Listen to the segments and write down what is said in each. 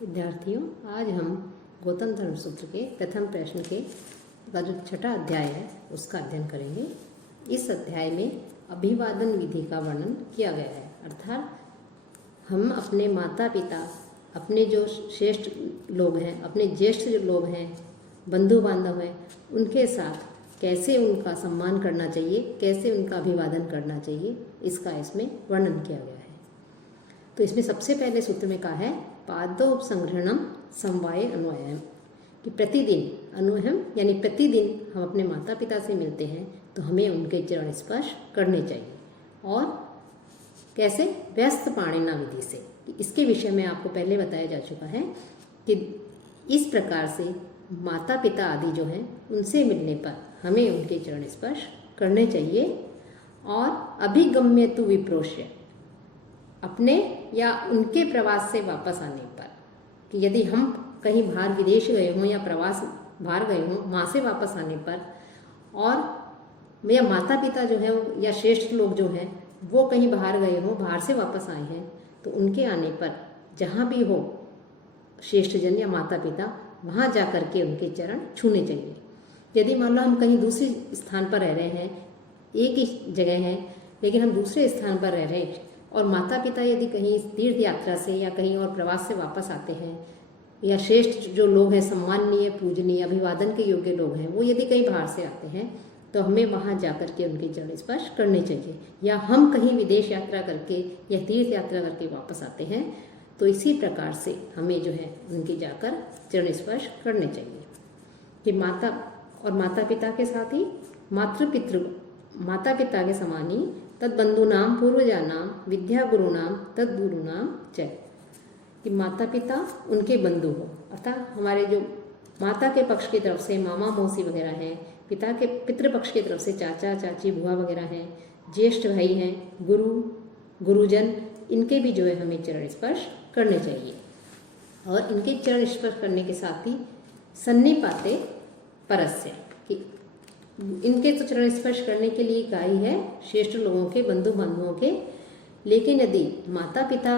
विद्यार्थियों, आज हम गौतम धर्म सूत्र के प्रथम प्रश्न के का जो छठा अध्याय है उसका अध्ययन करेंगे। इस अध्याय में अभिवादन विधि का वर्णन किया गया है, अर्थात हम अपने माता पिता, अपने जो श्रेष्ठ लोग हैं, अपने ज्येष्ठ जो लोग हैं, बंधु बांधव हैं, उनके साथ कैसे उनका सम्मान करना चाहिए, कैसे उनका अभिवादन करना चाहिए, इसका इसमें वर्णन किया गया है। तो इसमें सबसे पहले सूत्र में कहा है पादोपसंग्रहणम समवाय अन्वयम, कि प्रतिदिन अनुहम यानी प्रतिदिन हम अपने माता पिता से मिलते हैं तो हमें उनके चरण स्पर्श करने चाहिए। और कैसे? व्यस्त पाणिना विधि से। इसके विषय में आपको पहले बताया जा चुका है कि इस प्रकार से माता पिता आदि जो हैं उनसे मिलने पर हमें उनके चरण स्पर्श करने चाहिए। और अभिगम्य तु विप्रोष्य, अपने या उनके प्रवास से वापस आने पर, कि यदि हम कहीं बाहर विदेश गए हों या प्रवास बाहर गए हों, वहाँ से वापस आने पर, और या माता पिता जो हैं या श्रेष्ठ लोग जो हैं वो कहीं बाहर गए हों, बाहर से वापस आए हैं, तो उनके आने पर जहाँ भी हो श्रेष्ठ जन या माता पिता, वहाँ जा कर के उनके चरण छूने चाहिए। यदि मान लो हम कहीं दूसरे स्थान पर रह रहे हैं, एक ही जगह है लेकिन हम दूसरे स्थान पर रह रहे हैं, और माता पिता यदि कहीं तीर्थ यात्रा से या कहीं और प्रवास से वापस आते हैं, या श्रेष्ठ जो लोग हैं, सम्माननीय, पूजनीय, अभिवादन के योग्य लोग हैं, वो यदि कहीं बाहर से आते हैं तो हमें वहाँ जा कर के उनके चरण स्पर्श करने चाहिए। या हम कहीं विदेश यात्रा करके या तीर्थ यात्रा करके वापस आते हैं तो इसी प्रकार से हमें जो है उनके जाकर चरण स्पर्श करने चाहिए। कि माता पिता के साथ ही मातृपितृ, माता पिता के समान ही तद बंधुनाम पूर्वजानाम विद्या गुरुनाम तद गुरुनाम च, कि माता पिता उनके बंधु हो, अर्थात हमारे जो माता के पक्ष की तरफ से मामा मौसी वगैरह हैं, पिता के पितृपक्ष की तरफ से चाचा चाची बुआ वगैरह हैं, ज्येष्ठ भाई हैं, गुरुजन, इनके भी जो है हमें चरण स्पर्श करने चाहिए। और इनके चरण स्पर्श करने के साथ ही सन्निपाते परस्य, कि इनके तो चरण स्पर्श करने के लिए कहा ही है श्रेष्ठ लोगों के, बंधु बांधवों के, लेकिन यदि माता पिता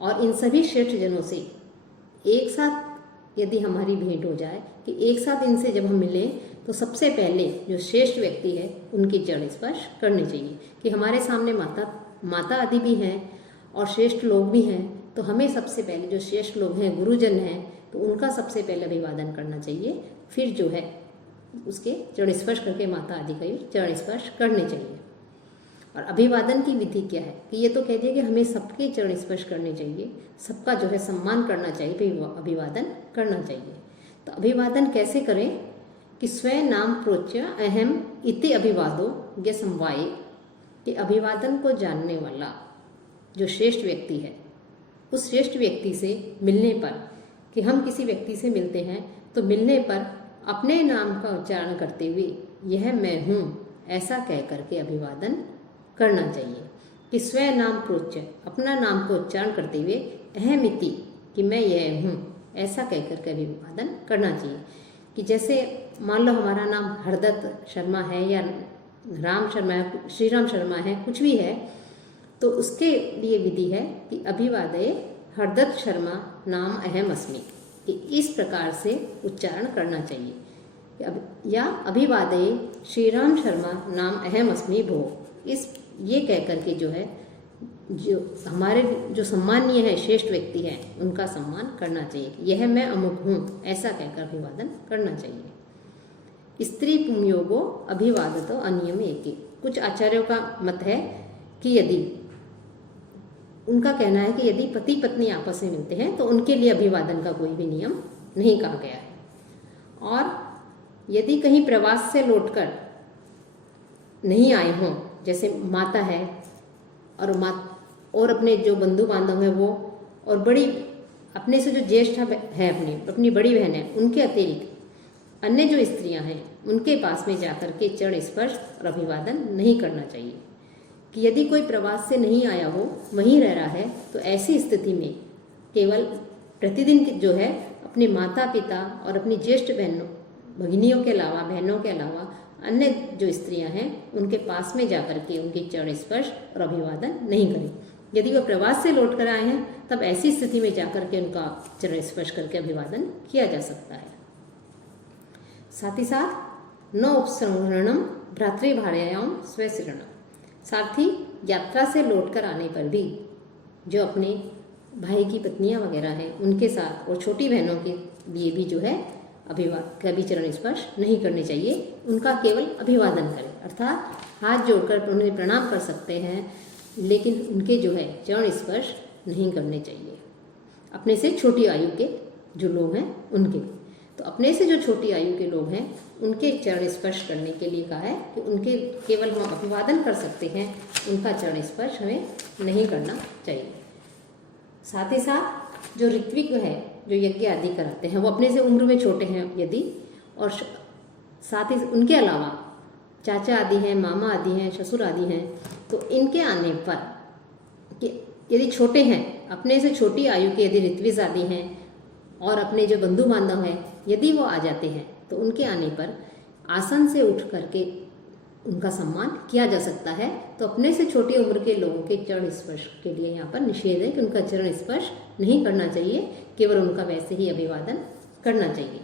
और इन सभी श्रेष्ठ जनों से एक साथ यदि हमारी भेंट हो जाए, कि एक साथ इनसे जब हम मिलें तो सबसे पहले जो श्रेष्ठ व्यक्ति है उनके चरण स्पर्श करने चाहिए। कि हमारे सामने माता आदि भी हैं और श्रेष्ठ लोग भी हैं, तो हमें सबसे पहले जो श्रेष्ठ लोग हैं, गुरुजन हैं, तो उनका सबसे पहले अभिवादन करना चाहिए, फिर जो है उसके चरण स्पर्श करके माता आदि का चरण स्पर्श करने चाहिए। और अभिवादन की विधि क्या है? कि ये तो कह दिया कि हमें सबके चरण स्पर्श करने चाहिए, सबका जो है सम्मान करना चाहिए, फिर अभिवादन करना चाहिए। तो अभिवादन कैसे करें? कि स्वयं नाम प्रोच्य अहम इति अभिवादो ज्ञ समवाये, कि अभिवादन को जानने वाला जो श्रेष्ठ व्यक्ति है, उस श्रेष्ठ व्यक्ति से मिलने पर, कि हम किसी व्यक्ति से मिलते हैं तो मिलने पर अपने नाम का उच्चारण करते हुए यह मैं हूँ ऐसा कह करके अभिवादन करना चाहिए। कि स्वयं नाम प्रोच्य, अपना नाम को उच्चारण करते हुए अहम इति, कि मैं यह हूँ ऐसा कह करके अभिवादन करना चाहिए। कि जैसे मान लो हमारा नाम हरदत्त शर्मा है या राम शर्मा है, श्री राम शर्मा है, कुछ भी है, तो उसके लिए विधि है कि अभिवादये हरदत्त शर्मा नाम अहम अस्मि, कि इस प्रकार से उच्चारण करना चाहिए। या अभिवादये श्री राम शर्मा नाम अहम अस्मि भो, इस ये कह करके जो है जो हमारे जो सम्मानीय है, श्रेष्ठ व्यक्ति है, उनका सम्मान करना चाहिए। यह मैं अमुक हूँ ऐसा कहकर अभिवादन करना चाहिए। स्त्री पुंयोगो अभिवादतो अनियम एके, कुछ आचार्यों का मत है कि यदि उनका कहना है कि यदि पति पत्नी आपस में मिलते हैं तो उनके लिए अभिवादन का कोई भी नियम नहीं कहा गया है। और यदि कहीं प्रवास से लौटकर नहीं आए हों, जैसे माता है और अपने जो बंधु बांधव हैं वो, और बड़ी अपने से जो ज्येष्ठ है, अपनी बड़ी बहन है, उनके अतिरिक्त अन्य जो स्त्रियां हैं उनके पास में जाकर के चरण स्पर्श और अभिवादन नहीं करना चाहिए। कि यदि कोई प्रवास से नहीं आया हो, वहीं रह रहा है, तो ऐसी स्थिति में केवल प्रतिदिन जो है अपने माता पिता और अपनी ज्येष्ठ भगिनियों के अलावा, बहनों के अलावा अन्य जो स्त्रियां हैं उनके पास में जाकर के उनके चरण स्पर्श और अभिवादन नहीं करें। यदि वह प्रवास से लौट कर आए हैं तब ऐसी स्थिति में जाकर के उनका चरण स्पर्श करके अभिवादन किया जा सकता है। साथ ही साथ न उपसंहरणम भ्रातृभार्यायाम स्वशिरणम, साथ ही यात्रा से लौटकर आने पर भी जो अपने भाई की पत्नियां वगैरह हैं उनके साथ और छोटी बहनों के लिए भी जो है कभी चरण स्पर्श नहीं करने चाहिए, उनका केवल अभिवादन करें, अर्थात हाथ जोड़कर उन्हें प्रणाम कर सकते हैं लेकिन उनके जो है चरण स्पर्श नहीं करने चाहिए। अपने से छोटी आयु के जो लोग हैं उनके, तो अपने से जो छोटी आयु के लोग हैं उनके चरण स्पर्श करने के लिए कहा है कि उनके केवल हम अभिवादन कर सकते हैं, उनका चरण स्पर्श हमें नहीं करना चाहिए। साथ ही साथ जो ऋत्विक है जो यज्ञ आदि कराते हैं वो अपने से उम्र में छोटे हैं यदि, और साथ ही उनके अलावा चाचा आदि हैं, मामा आदि हैं, ससुर आदि हैं, तो इनके आने पर कि यदि छोटे हैं, अपने से छोटी आयु के यदि ऋत्विज आदि हैं और अपने जो बंधु बांधव हैं यदि वो आ जाते हैं तो उनके आने पर आसन से उठ करके उनका सम्मान किया जा सकता है। तो अपने से छोटी उम्र के लोगों के चरण स्पर्श के लिए यहाँ पर निषेध है कि उनका चरण स्पर्श नहीं करना चाहिए, केवल उनका वैसे ही अभिवादन करना चाहिए।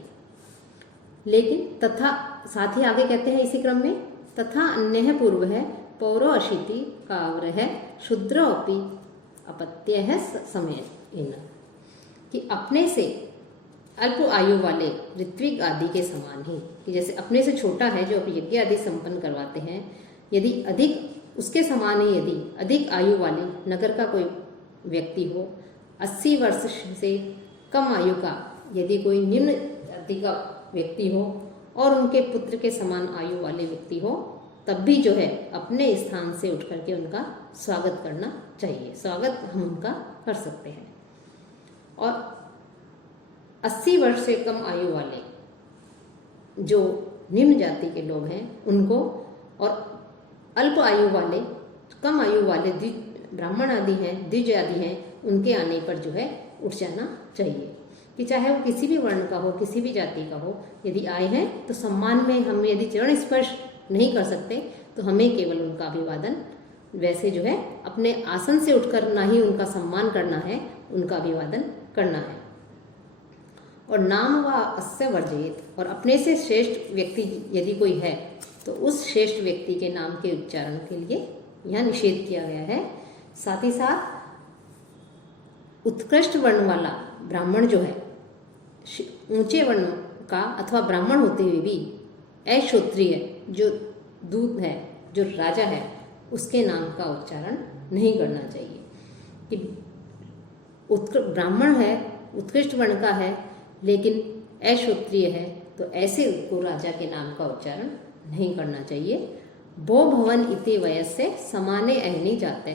लेकिन तथा साथ ही आगे कहते हैं इसी क्रम में, तथा अन्य पूर्व है पौरो अशीति काव्र है शूद्र अपि अपत्य है समय, कि अपने से अल्प आयु वाले ऋत्विक आदि के समान ही, कि जैसे अपने से छोटा है जो यज्ञ आदि संपन्न करवाते हैं, यदि अधिक उसके समान ही यदि अधिक आयु वाले नगर का कोई व्यक्ति हो, 80 वर्ष से कम आयु का यदि कोई निम्न जाति का व्यक्ति हो और उनके पुत्र के समान आयु वाले व्यक्ति हो, तब भी जो है अपने स्थान से उठ करके उनका स्वागत करना चाहिए, स्वागत हम उनका कर सकते हैं। और 80 वर्ष से कम आयु वाले जो निम्न जाति के लोग हैं उनको, और अल्प आयु वाले कम आयु वाले ब्राह्मण आदि हैं, द्विज आदि हैं, उनके आने पर जो है उठ जाना चाहिए, कि चाहे वो किसी भी वर्ण का हो, किसी भी जाति का हो, यदि आए हैं तो सम्मान में हम यदि चरण स्पर्श नहीं कर सकते तो हमें केवल उनका अभिवादन वैसे जो है अपने आसन से उठकर ना ही उनका सम्मान करना है, उनका अभिवादन करना है। और नाम व अस्य वर्जित, और अपने से श्रेष्ठ व्यक्ति यदि कोई है तो उस श्रेष्ठ व्यक्ति के नाम के उच्चारण के लिए यह निषेध किया गया है। साथ ही साथ उत्कृष्ट वर्ण वाला ब्राह्मण जो है, ऊंचे वर्ण का अथवा ब्राह्मण होते हुए भी अक्षत्रिय जो दूत है, जो राजा है, उसके नाम का उच्चारण नहीं करना चाहिए। कि ब्राह्मण है, उत्कृष्ट वर्ण का है लेकिन अक्षत्रिय है, तो ऐसे को राजा के नाम का उच्चारण नहीं करना चाहिए। भो भवन इति वयस्य समाने अहनी जाते,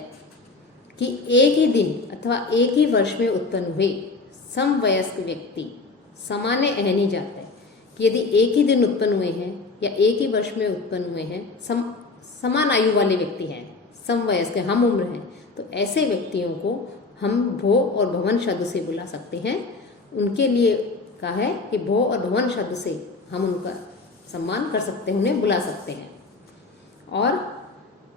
कि एक ही दिन अथवा एक ही वर्ष में उत्पन्न हुए समवयस्क व्यक्ति समाने अहनी जाते हैं, कि यदि एक ही दिन उत्पन्न हुए हैं या एक ही वर्ष में उत्पन्न हुए हैं, समान आयु वाले व्यक्ति हैं, समवयस्क हम उम्र हैं, तो ऐसे व्यक्तियों को हम भो और भवन शब्द से बुला सकते हैं। उनके लिए कहा है कि भो और भवन शब्द से हम उनका सम्मान कर सकते हैं, उन्हें बुला सकते हैं। और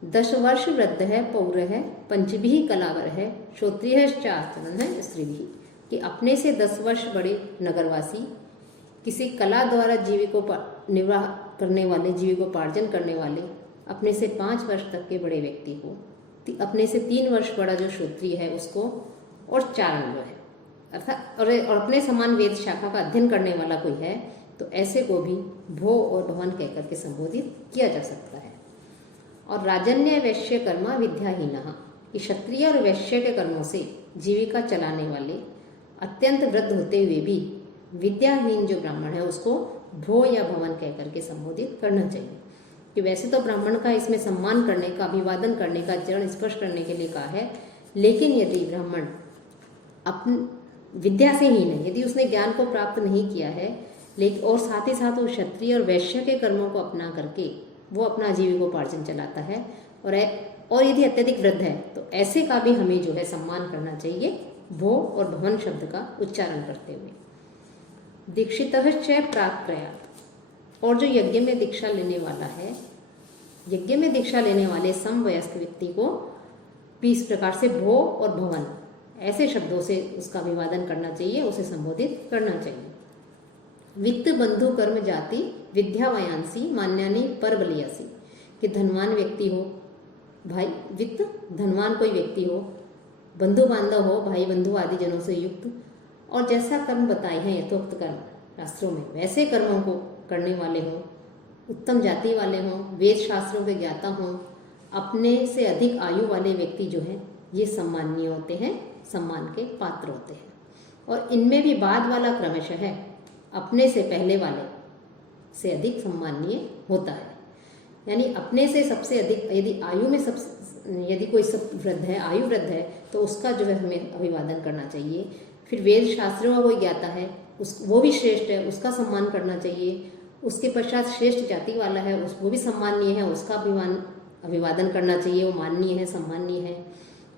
10 वर्ष वृद्ध है, पौर है, पंचभी कलावर है, श्रोत्रिय आचरण है, स्त्री भी, कि अपने से 10 वर्ष बड़े नगरवासी, किसी कला द्वारा जीविको निर्वाह करने वाले, जीविकोपार्जन करने वाले, अपने से 5 वर्ष तक के बड़े व्यक्ति को, अपने से 3 वर्ष बड़ा जो श्रोत्रिय है उसको, और चारण जो है अर्थात और अपने समान वेद शाखा का अध्ययन करने वाला कोई है, तो ऐसे को भी भो और भवन कहकर के संबोधित किया जा सकता है। और राजन्य वैश्य कर्मा विद्याहीनः, कि क्षत्रिय और वैश्य के कर्मों से जीविका चलाने वाले अत्यंत वृद्ध होते हुए भी विद्याहीन जो ब्राह्मण है उसको भो या भवन कहकर के संबोधित करना चाहिए। कि वैसे तो ब्राह्मण का इसमें सम्मान करने का, अभिवादन करने का, चरण स्पर्श करने के लिए कहा है, लेकिन यदि ब्राह्मण अपनी विद्या से हीन है, यदि उसने ज्ञान को प्राप्त नहीं किया है, लेकिन और साथ ही साथ वो क्षत्रिय और वैश्य के कर्मों को अपना करके वो अपना जीविकोपार्जन चलाता है, और यदि अत्यधिक वृद्ध है तो ऐसे का भी हमें जो है सम्मान करना चाहिए, भो और भवन शब्द का उच्चारण करते हुए। दीक्षितः च प्राक्प्रयात्, और जो यज्ञ में दीक्षा लेने वाला है, यज्ञ में दीक्षा लेने वाले समवयस्क व्यक्ति को इस प्रकार से भो और भवन ऐसे शब्दों से उसका अभिवादन करना चाहिए, उसे संबोधित करना चाहिए। वित्त बंधु कर्म जाति विद्या वयांसी मान्यानी पर बलियासी, कि धनवान व्यक्ति हो, भाई वित्त धनवान कोई व्यक्ति हो, बंधु बांधव हो, भाई बंधु आदि जनों से युक्त, और जैसा कर्म बताए हैं यथोक्त कर्म शास्त्रों में वैसे कर्मों को करने वाले हों, उत्तम जाति वाले हों, वेद शास्त्रों के ज्ञाता हों, अपने से अधिक आयु वाले व्यक्ति जो हैं ये सम्माननीय होते हैं, सम्मान के पात्र होते हैं। और इनमें भी बाद वाला क्रमशः है अपने से पहले वाले से अधिक सम्माननीय होता है। यानी अपने से सबसे अधिक, यदि आयु में यदि कोई सब वृद्ध है, आयु वृद्ध है, तो उसका जो है हमें अभिवादन करना चाहिए। फिर वेद शास्त्रों का कोई ज्ञाता है, वो भी श्रेष्ठ है, उसका सम्मान करना चाहिए। उसके पश्चात श्रेष्ठ जाति वाला है, वो भी सम्माननीय है, उसका अभिवादन करना चाहिए, वो माननीय है, सम्माननीय है।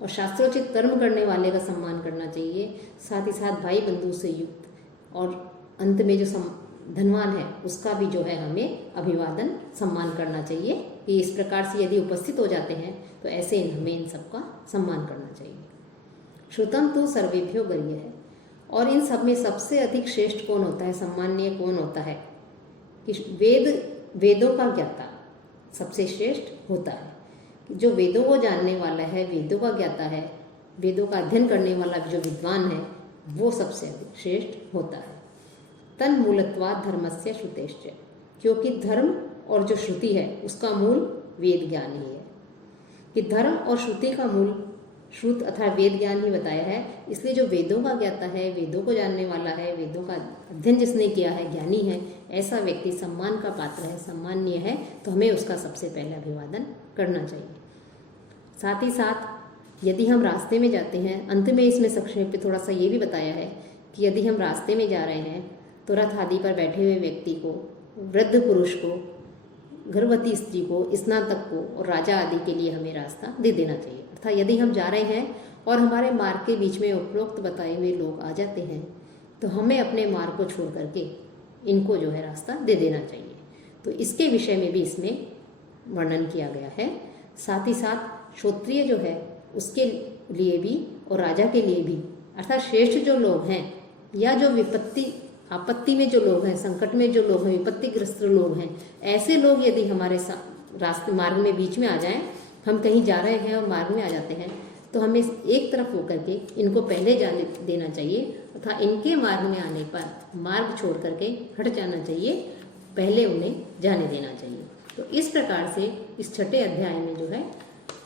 और शास्त्रोचित कर्म करने वाले का सम्मान करना चाहिए, साथ ही साथ भाई बंधु से युक्त, और अंत में जो धनवान है उसका भी जो है हमें अभिवादन सम्मान करना चाहिए। कि इस प्रकार से यदि उपस्थित हो जाते हैं तो ऐसे हमें इन सबका सम्मान करना चाहिए। श्रुतम तो सर्वेभ्यो गरीय है, और इन सब में सबसे अधिक श्रेष्ठ कौन होता है, सम्माननीय कौन होता है, कि वेदों का ज्ञाता सबसे श्रेष्ठ होता है। जो वेदों को जानने वाला है, वेदों का ज्ञाता है, वेदों का अध्ययन करने वाला जो विद्वान है वो सबसे अधिक श्रेष्ठ होता है। तन मूलत्वाद धर्मस्य श्रुतेश्च, क्योंकि धर्म और जो श्रुति है उसका मूल वेद ज्ञान ही है। कि धर्म और श्रुति का मूल श्रुत अथवा वेद ज्ञान ही बताया है, इसलिए जो वेदों का ज्ञाता है, वेदों को जानने वाला है, वेदों का अध्ययन जिसने किया है, ज्ञानी है, ऐसा व्यक्ति सम्मान का पात्र है, सम्माननीय है, तो हमें उसका सबसे पहले अभिवादन करना चाहिए। साथ ही साथ यदि हम रास्ते में जाते हैं, अंत में इसमें संक्षेप में थोड़ा सा ये भी बताया है कि यदि हम रास्ते में जा रहे हैं तो रथ आदि पर बैठे हुए व्यक्ति को, वृद्ध पुरुष को, गर्भवती स्त्री को, स्नातक को और राजा आदि के लिए हमें रास्ता दे देना चाहिए। अर्थात यदि हम जा रहे हैं और हमारे मार्ग के बीच में उपरोक्त बताए हुए लोग आ जाते हैं तो हमें अपने मार्ग को छोड़ करके इनको जो है रास्ता दे देना चाहिए। तो इसके विषय में भी इसमें वर्णन किया गया है। साथ ही साथ क्षत्रिय जो है उसके लिए भी और राजा के लिए भी, अर्थात श्रेष्ठ जो लोग हैं या जो आपत्ति में जो लोग हैं, संकट में जो लोग हैं, विपत्तिग्रस्त लोग हैं, ऐसे लोग यदि हमारे रास्ते मार्ग में बीच में आ जाएं, हम कहीं जा रहे हैं और मार्ग में आ जाते हैं, तो हमें एक तरफ होकर के इनको पहले जाने देना चाहिए तथा इनके मार्ग में आने पर मार्ग छोड़ करके हट जाना चाहिए, पहले उन्हें जाने देना चाहिए। तो इस प्रकार से इस छठे अध्याय में जो है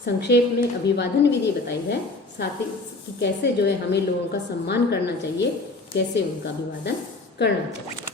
संक्षेप में अभिवादन विधि बताई है, साथ ही कि कैसे जो है हमें लोगों का सम्मान करना चाहिए, कैसे उनका अभिवादन करना चाहिए।